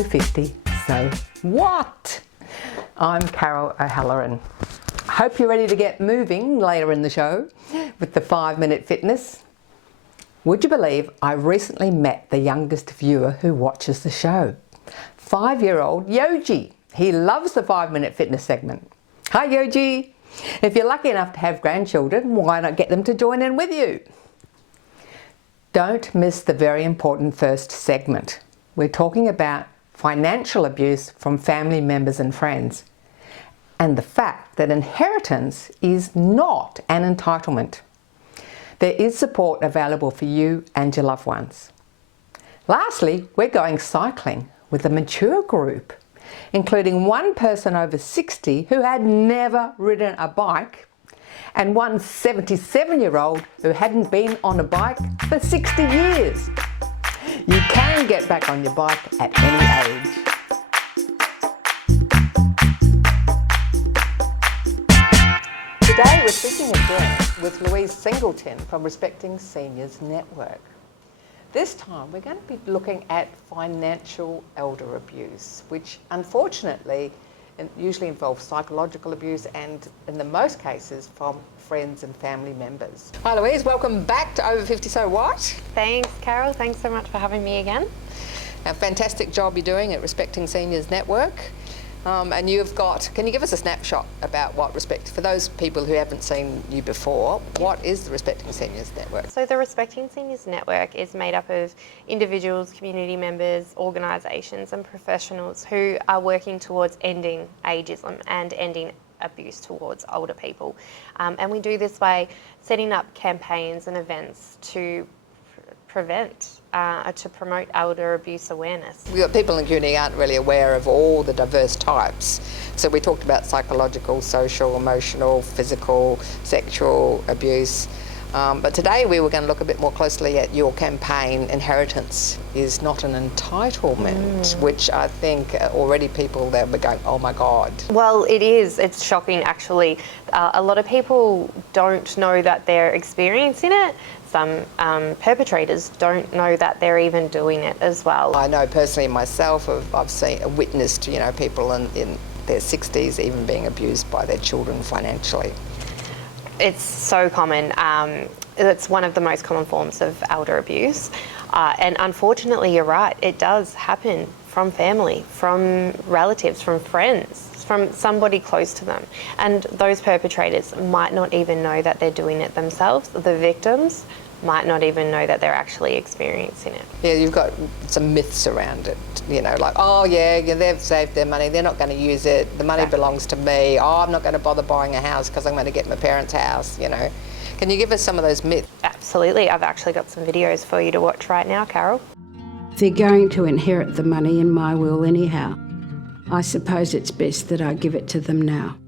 over 50, so what? I'm Carol O'Halloran. Hope you're ready to get moving later in the show with the 5-minute fitness. Would you believe I recently met the youngest viewer who watches the show? 5-year-old Yogi. He loves the 5-minute fitness segment. Hi Yogi. If you're lucky enough to have grandchildren, why not get them to join in with you? Don't miss the very important first segment. We're talking about financial abuse from family members and friends, and the fact that inheritance is not an entitlement. There is support available for you and your loved ones. Lastly, we're going cycling with a mature group, including one person over 60 who had never ridden a bike and one 77-year-old who hadn't been on a bike for 60 years. You can get back on your bike at any age. Today we're speaking again with Louise Singleton from Respecting Seniors Network. This time we're going to be looking at financial elder abuse, which unfortunately usually involves psychological abuse and in the most cases from friends and family members. Hi Louise, welcome back to Over 50 So What? Thanks Carol, thanks so much for having me again. A fantastic job you're doing at Respecting Seniors Network. And you've got, can you give us a snapshot about what for those people who haven't seen you before, what is the Respecting Seniors Network? So the Respecting Seniors Network is made up of individuals, community members, organisations and professionals who are working towards ending ageism and ending abuse towards older people. And we do this by setting up campaigns and events to promote elder abuse awareness. We've got people in the community aren't really aware of all the diverse types. So we talked about psychological, social, emotional, physical, sexual abuse. But today we were going to look a bit more closely at your campaign, Inheritance is Not an Entitlement, which I think already people there were going, oh my God. Well, it is. It's shocking actually. A lot of people don't know that they're experiencing it. Some perpetrators don't know that they're even doing it as well. I know personally myself, I've witnessed, people in their 60s even being abused by their children financially. It's so common. It's one of the most common forms of elder abuse. And unfortunately, you're right, it does happen from family, from relatives, from friends, from somebody close to them. And those perpetrators might not even know that they're doing it themselves. The victims might not even know that they're actually experiencing it. Yeah, you've got some myths around it, like, oh yeah, they've saved their money, they're not going to use it, the money belongs to me, oh, I'm not going to bother buying a house because I'm going to get my parents' house, Can you give us some of those myths? Absolutely, I've actually got some videos for you to watch right now, Carol. They're going to inherit the money in my will anyhow. I suppose it's best that I give it to them now.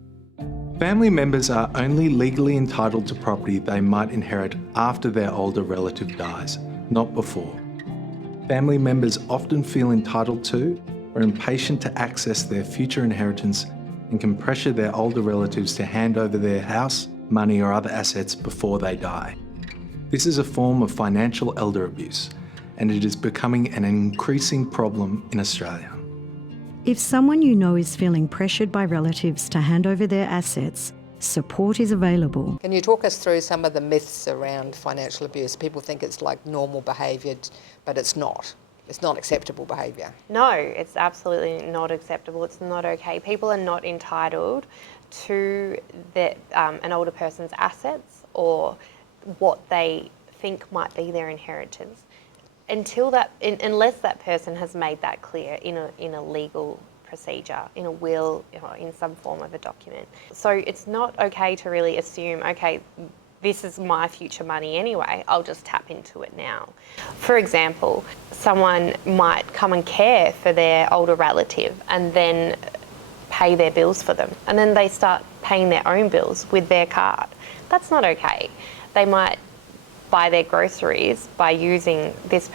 Family members are only legally entitled to property they might inherit after their older relative dies, not before. Family members often feel entitled to or impatient to access their future inheritance and can pressure their older relatives to hand over their house, money or other assets before they die. This is a form of financial elder abuse, and it is becoming an increasing problem in Australia. If someone you know is feeling pressured by relatives to hand over their assets, support is available. Can you talk us through some of the myths around financial abuse? People think it's like normal behaviour, but it's not. It's not acceptable behaviour. No, it's absolutely not acceptable. It's not okay. People are not entitled to an older person's assets or what they think might be their inheritance, unless that person has made that clear in a legal procedure, in a will, in some form of a document. So it's not okay to really assume, okay, this is my future money anyway, I'll just tap into it now. For example, someone might come and care for their older relative and then pay their bills for them, and then they start paying their own bills with their card. That's not okay. They might buy their groceries by using this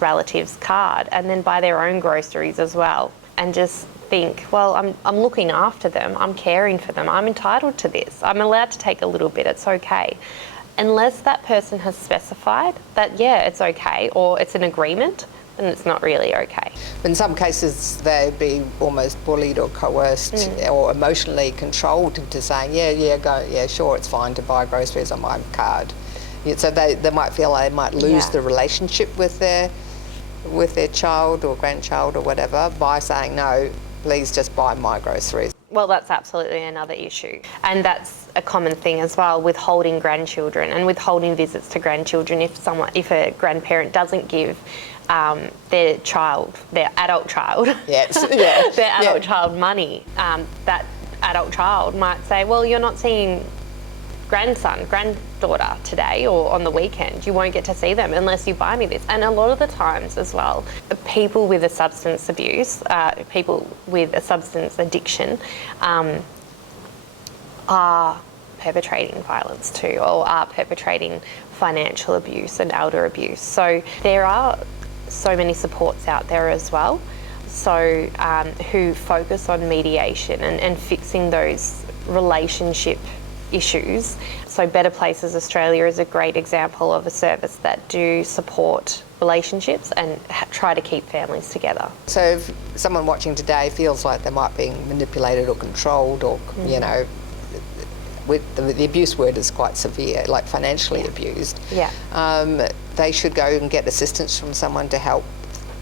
relative's card, and then buy their own groceries as well, and just think, well, I'm looking after them, I'm caring for them, I'm entitled to this, I'm allowed to take a little bit, it's okay. Unless that person has specified that, yeah, it's okay, or it's an agreement and it's not really okay. In some cases, they'd be almost bullied or coerced or emotionally controlled into saying, sure, it's fine to buy groceries on my card. So they might feel they might lose the relationship with their child or grandchild or whatever by saying, no, please just buy my groceries. Well, that's absolutely another issue. And that's a common thing as well, withholding grandchildren and withholding visits to grandchildren if a grandparent doesn't give their adult child, child money. That adult child might say, well, you're not seeing granddaughter today or on the weekend. You won't get to see them unless you buy me this. And a lot of the times as well, people with a substance abuse, people with a substance addiction are perpetrating violence too, or are perpetrating financial abuse and elder abuse. So there are so many supports out there as well, so who focus on mediation and fixing those relationship issues. So Better Places Australia is a great example of a service that do support relationships and try to keep families together. So if someone watching today feels like they might be manipulated or controlled or, the abuse word is quite severe, like financially abused, they should go and get assistance from someone to help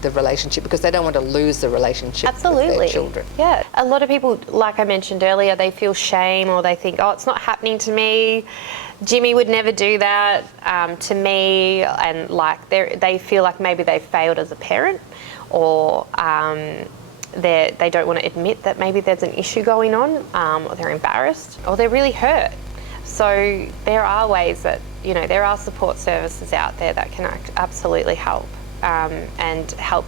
the relationship, because they don't want to lose the relationship with their children. Yeah. A lot of people, like I mentioned earlier, they feel shame, or they think, oh, it's not happening to me. Jimmy would never do that to me, and they feel like maybe they've failed as a parent, or they don't want to admit that maybe there's an issue going on, or they're embarrassed, or they're really hurt. So there are ways that, there are support services out there that can absolutely help. And help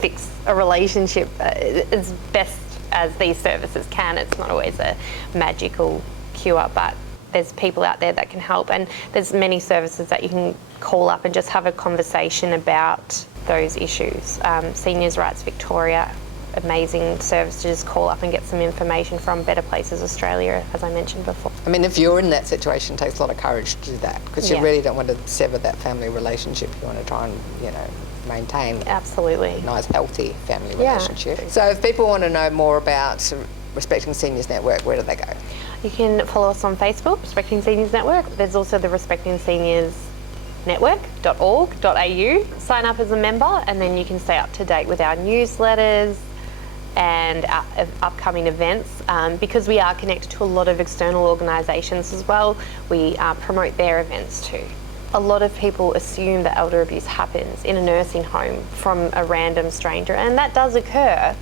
fix a relationship as best as these services can. It's not always a magical cure, but there's people out there that can help, and there's many services that you can call up and just have a conversation about those issues. Seniors Rights Victoria, amazing service to just call up and get some information from. Better Places Australia, as I mentioned before. I mean, if you're in that situation, it takes a lot of courage to do that, because you really don't want to sever that family relationship. You want to try and, maintain a nice, healthy family relationship. So if people want to know more about Respecting Seniors Network, where do they go? You can follow us on Facebook, Respecting Seniors Network. There's also the Respecting Seniors Network.org.au. Sign up as a member, and then you can stay up to date with our newsletters and our upcoming events. Because we are connected to a lot of external organisations as well, we promote their events too. A lot of people assume that elder abuse happens in a nursing home from a random stranger, and that does occur,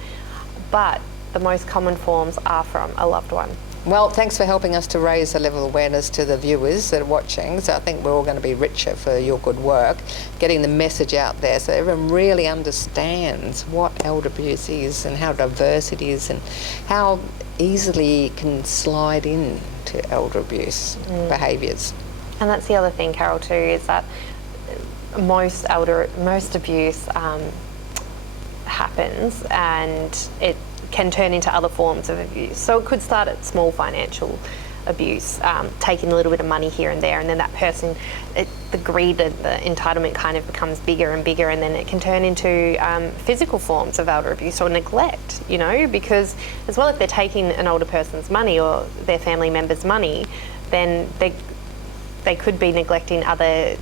but the most common forms are from a loved one. Well, thanks for helping us to raise a level of awareness to the viewers that are watching. So I think we're all going to be richer for your good work, getting the message out there so everyone really understands what elder abuse is and how diverse it is and how easily it can slide into elder abuse behaviours. And that's the other thing, Carol, too, is that most abuse happens, and it can turn into other forms of abuse. So it could start at small financial abuse, taking a little bit of money here and there, and then that person, the greed and the entitlement kind of becomes bigger and bigger, and then it can turn into physical forms of elder abuse or neglect, because as well, if they're taking an older person's money or their family member's money, then they could be neglecting other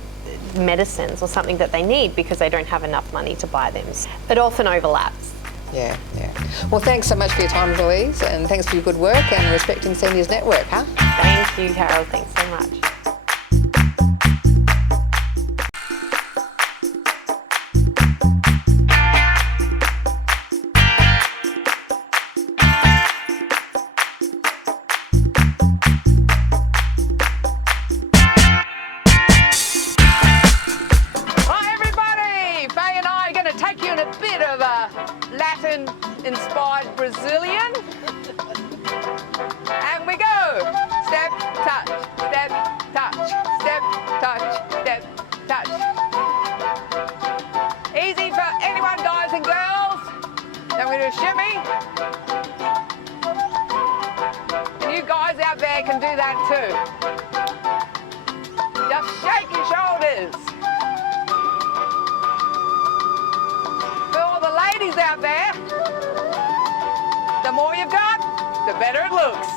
medicines or something that they need because they don't have enough money to buy them. It often overlaps. Yeah. Well, thanks so much for your time, Louise, and thanks for your good work and Respecting Seniors Network, huh? Thank you, Carol. Thanks so much. Latin-inspired Brazilian. And we go. Step, touch, step, touch, step, touch, step, touch. Easy for anyone, guys and girls. Then we do a shimmy. And you guys out there can do that too. Just shake your shoulders. the better it looks.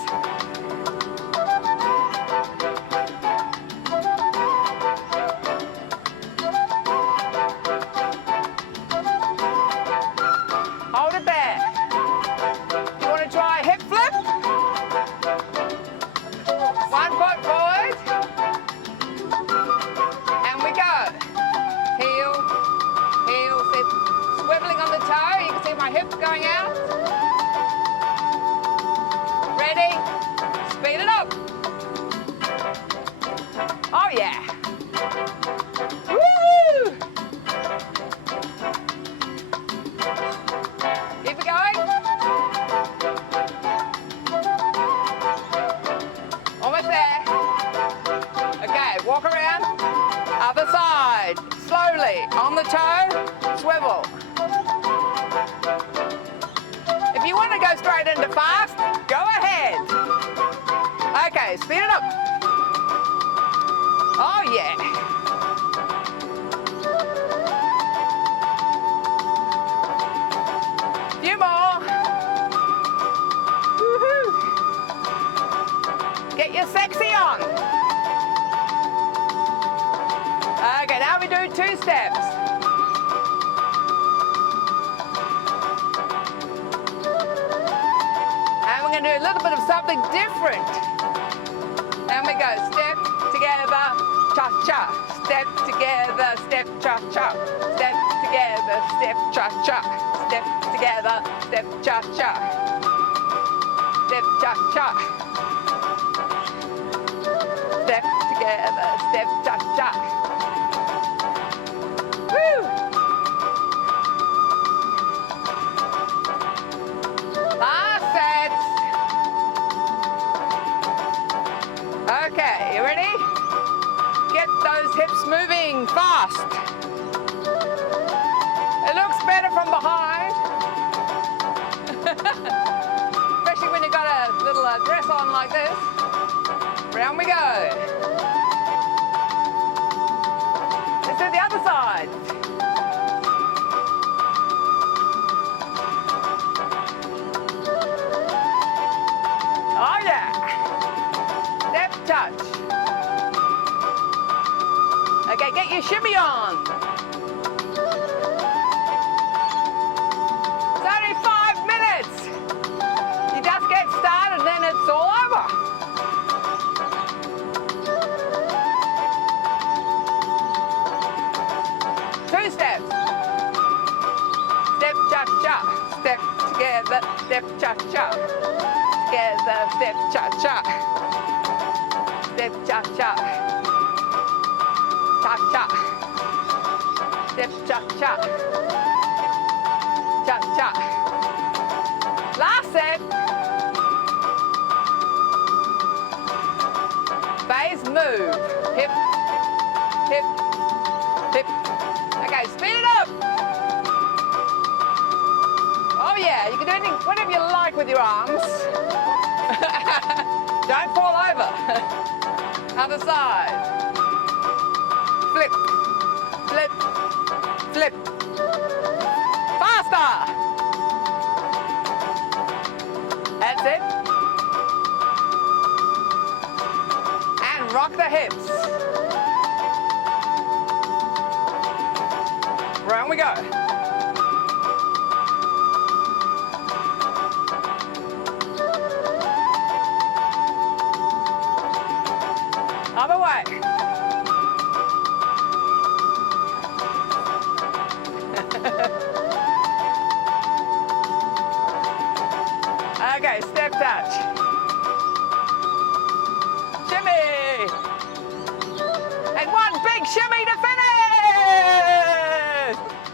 Hold it there. You want to try a hip flip? 1 foot forward. And we go. Heel, heel, sit. Swiveling on the toe. You can see my hips going out. Ready? Speed it up. Oh yeah. Woo! Keep it going. Almost there. Okay, walk around. Other side. Slowly. On the toe. Swivel. If you want to go straight into fast, go ahead. Okay, speed it up. Oh yeah. Few more. Woohoo. Get your sexy on. Okay, now we do 2 steps. And we're going to do a little bit of something different. And we go step together, cha-cha. Step together, step cha-cha. Step together, step cha-cha. Step together, step cha-cha. Step cha-cha. Step together, step cha-cha. Woo! Last set. Okay, you ready? Get those hips moving fast. It looks better from behind. Especially when you've got a little dress on like this. Round we go. Let's do the other side. Oh yeah. Step touch. Okay, get your shimmy on. It's only 5 minutes. You just get started and then it's all over. Two steps. Step cha-cha. Step together. Step cha-cha. Together. Step cha-cha. Step cha-cha. Cha-cha. Step cha-cha. Cha-cha. Last set. Phase move. Hip, hip, hip. Okay, speed it up. Oh yeah, you can do anything, whatever you like with your arms. Don't fall over. Other side. Flip, flip, flip. Faster. That's it. And rock the hips. Round we go. Other way. Okay, step touch. Shimmy. And one big shimmy to finish.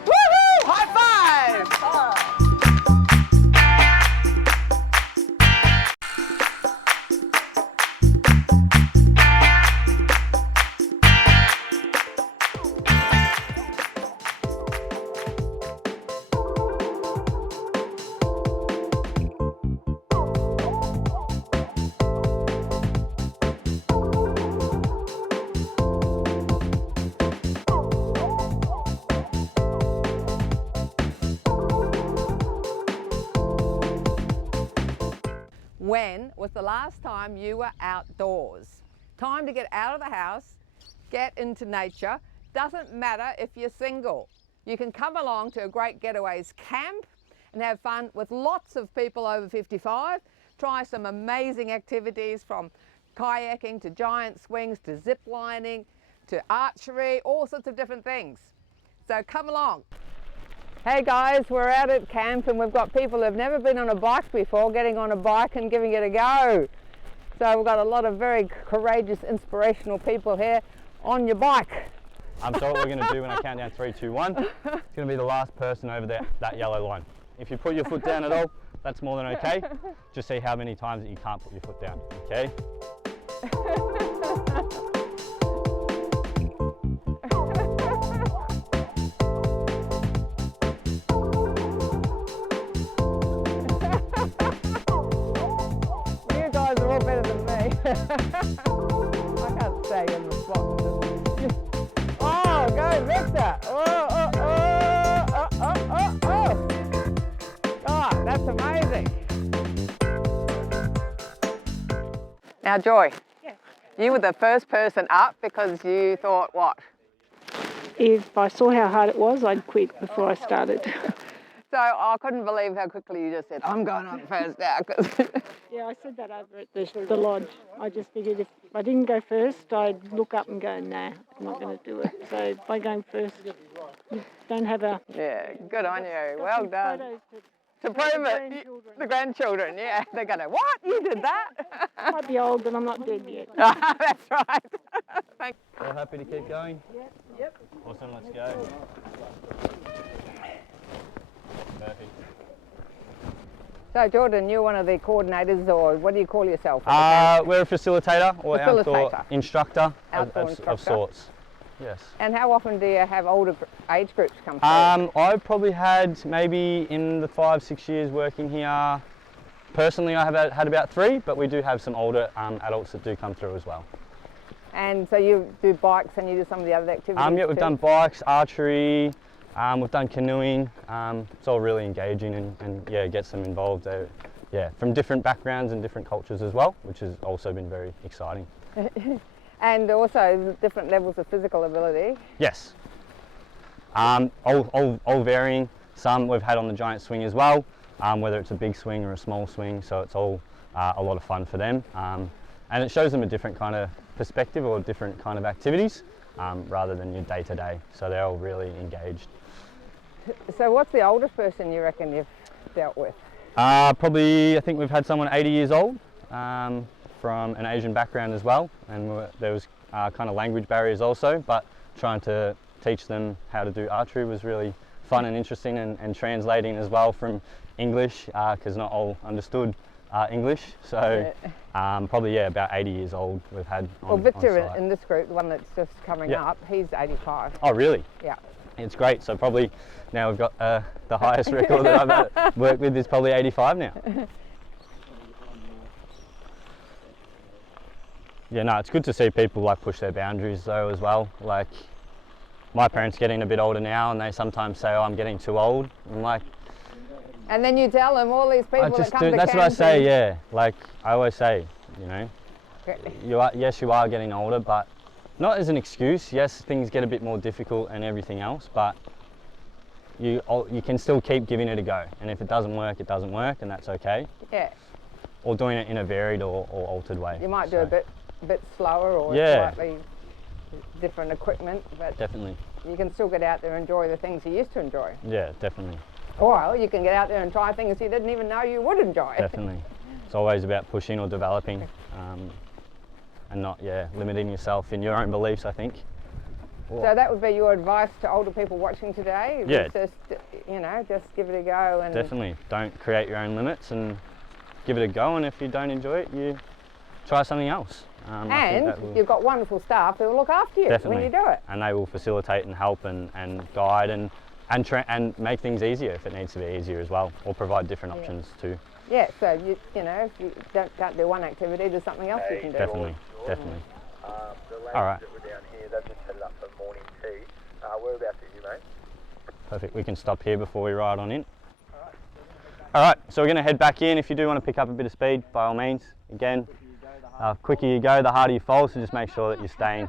Woohoo! High five. when was the last time you were outdoors? Time to get out of the house, get into nature. Doesn't matter if you're single. You can come along to a great Getaways camp and have fun with lots of people over 55. Try some amazing activities from kayaking to giant swings to zip lining to archery, all sorts of different things. So come along. Hey guys, we're out at camp and we've got people who've never been on a bike before getting on a bike and giving it a go. So we've got a lot of very courageous, inspirational people here on your bike. So what we're going to do when I count down 3, 2, 1, it's going to be the last person over there, that yellow line. If you put your foot down at all, that's more than okay. Just see how many times that you can't put your foot down, okay? You guys are all better than me. I can't stay in the spot. Oh, go Victor! Oh, oh, oh, oh, oh, oh, oh! God, that's amazing. Now, Joy, you were the first person up because you thought what? If I saw how hard it was, I'd quit before I started. So I couldn't believe how quickly you just said, I'm going up first now. Yeah, I said that over at the lodge. I just figured if I didn't go first, I'd look up and go, nah, I'm not going to do it. So by going first, you don't have a... Yeah, good on you. Well done. To prove it, the grandchildren, yeah. They're going to, what? You did that? I might be old, but I'm not dead yet. That's right. Thank All happy to keep going? Yep. Awesome, let's go. Perfect. So Jordan, you're one of the coordinators, or what do you call yourself? We're a facilitator or outdoor instructor, Outdoor of sorts. Yes. And how often do you have older age groups come through? I've probably had maybe in the 5-6 years working here. Personally, I have had about 3, but we do have some older adults that do come through as well. And so you do bikes and you do some of the other activities Yeah, we've done bikes, archery, we've done canoeing. It's all really engaging and yeah, gets them involved. Yeah, from different backgrounds and different cultures as well, which has also been very exciting. And also different levels of physical ability. Yes. All varying. Some we've had on the giant swing as well, whether it's a big swing or a small swing, so it's all a lot of fun for them. And it shows them a different kind of perspective or different kind of activities rather than your day-to-day, so they're all really engaged. So what's the oldest person you reckon you've dealt with? Probably, I think we've had someone 80 years old from an Asian background as well, and there was kind of language barriers also, but trying to teach them how to do archery was really fun and interesting, and translating as well from English, because not all understood English, so probably about 80 years old we've had on, well, Victor on site. in this group, the one that's just coming up, he's 85. Oh really? Yeah. It's great, so probably now we've got the highest record that I've worked with is probably 85 now. Yeah, no, it's good to see people like push their boundaries though as well. Like my parents getting a bit older now, and they sometimes say, "Oh, I'm getting too old." I'm like, and then you tell them all these people that come to that's camping. what I say. Yeah, like I always say, you know, you are getting older, but not as an excuse. Yes, things get a bit more difficult and everything else, but you can still keep giving it a go. And if it doesn't work, it doesn't work, and that's okay. Yeah. Or doing it in a varied or altered way. You might do a bit slower or slightly different equipment, but definitely you can still get out there and enjoy the things you used to enjoy. Yeah, definitely. Or you can get out there and try things you didn't even know you would enjoy. Definitely. It's always about pushing or developing, and not limiting yourself in your own beliefs, I think. So that would be your advice to older people watching today? Yeah. Just, just give it a go. And definitely. Don't create your own limits and give it a go, and if you don't enjoy it, you try something else. And you've got wonderful staff who will look after you when you do it. And they will facilitate and help and guide and make things easier if it needs to be easier as well, or provide different options too. Yeah, so if you don't do one activity, there's something else you can do. Definitely. The ladies All right. that were down here, they've just headed up for morning tea. Whereabouts are you, mate? Perfect. We can stop here before we ride on in. All right, so we're going to head back in. If you do want to pick up a bit of speed, by all means, again, quicker you go, the harder you fall, so just make sure that you're staying.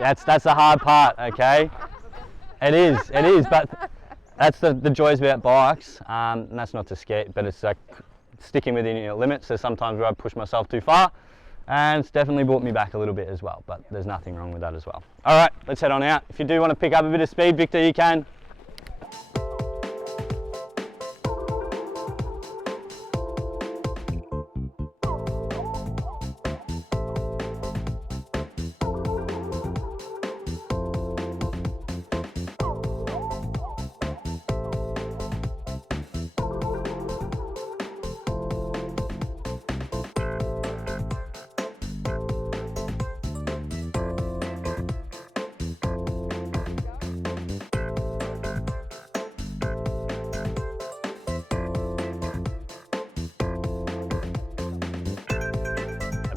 That's the hard part, okay? It is, but that's the joys about bikes, and that's not to scare, but it's like sticking within your limits. So sometimes where I push myself too far, and it's definitely brought me back a little bit as well, but there's nothing wrong with that as well. All right, let's head on out. If you do want to pick up a bit of speed, Victor, you can.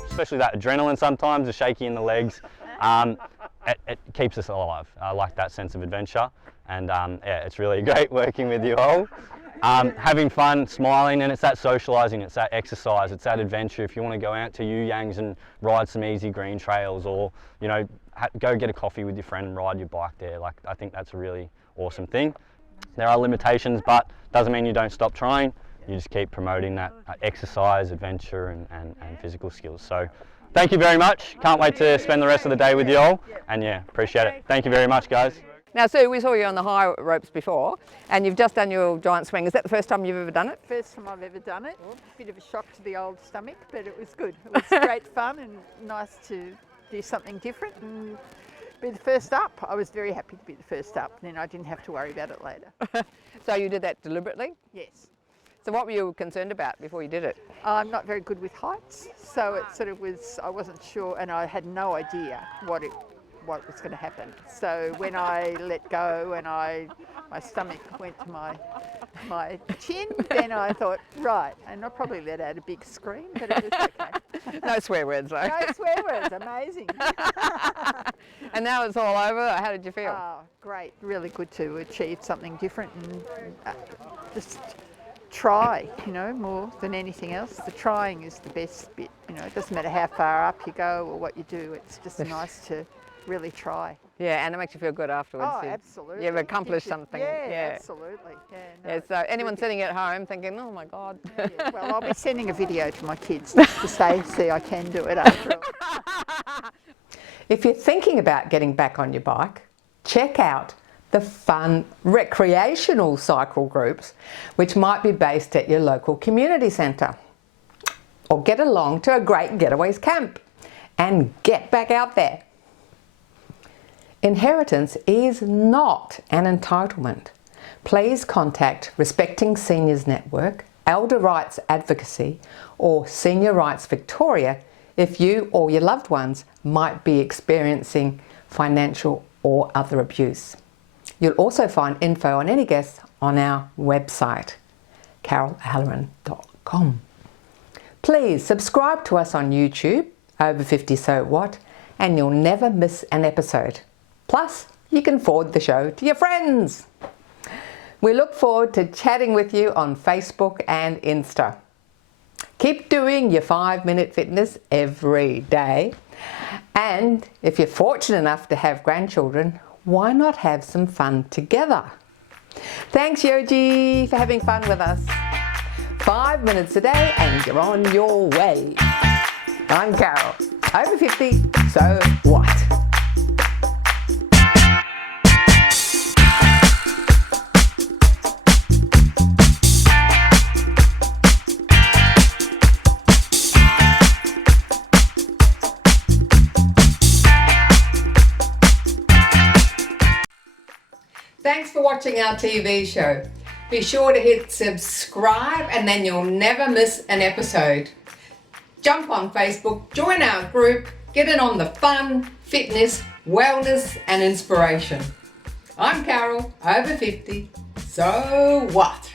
Especially that adrenaline sometimes, the shaky in the legs, it keeps us alive. I like that sense of adventure, and yeah, it's really great working with you all. Having fun, smiling, and it's that socialising, it's that exercise, it's that adventure. If you want to go out to Yangs and ride some easy green trails, or you know, go get a coffee with your friend and ride your bike there, like I think that's a really awesome thing. There are limitations, but doesn't mean you don't stop trying. You just keep promoting that exercise, adventure and physical skills. So thank you very much. Can't wait to spend the rest of the day with you all. And yeah, appreciate it. Thank you very much, guys. Now, Sue, we saw you on the high ropes before, and you've just done your giant swing. Is that the first time you've ever done it? First time I've ever done it. Bit of a shock to the old stomach, but it was good. It was great fun and nice to do something different and be the first up. I was very happy to be the first up, and then I didn't have to worry about it later. So you did that deliberately? Yes. So what were you concerned about before you did it? I'm not very good with heights, so it sort of was, I wasn't sure, and I had no idea what was going to happen. So when I let go and my stomach went to my chin, then I thought, right, and I probably let out a big scream, but it was okay. No swear words though. No swear words, amazing. And now it's all over, how did you feel? Oh, great, really good to achieve something different and just try, you know, more than anything else. The trying is the best bit, you know, it doesn't matter how far up you go or what you do, it's just nice to really try. Yeah, and it makes you feel good afterwards. Oh, absolutely. You've accomplished something. Yeah, absolutely. Yeah, no, yeah, so anyone sitting at home thinking, oh my God. Yeah, well, I'll be sending a video to my kids to say, see, I can do it after all. If you're thinking about getting back on your bike, check out the fun recreational cycle groups which might be based at your local community centre. Or get along to a great Getaways camp and get back out there. Inheritance is not an entitlement. Please contact Respecting Seniors Network, Elder Rights Advocacy or Senior Rights Victoria if you or your loved ones might be experiencing financial or other abuse. You'll also find info on any guests on our website, carolhalloran.com. Please subscribe to us on YouTube, Over 50 So What, and you'll never miss an episode. Plus, you can forward the show to your friends. We look forward to chatting with you on Facebook and Insta. Keep doing your 5-minute fitness every day. And if you're fortunate enough to have grandchildren, why not have some fun together? Thanks, Yogi, for having fun with us. 5 minutes a day and you're on your way. I'm Carol, over 50, so what? Thanks for watching our TV show. Be sure to hit subscribe and then you'll never miss an episode. Jump on Facebook, join our group, get in on the fun, fitness, wellness and inspiration. I'm Carol, over 50, so what?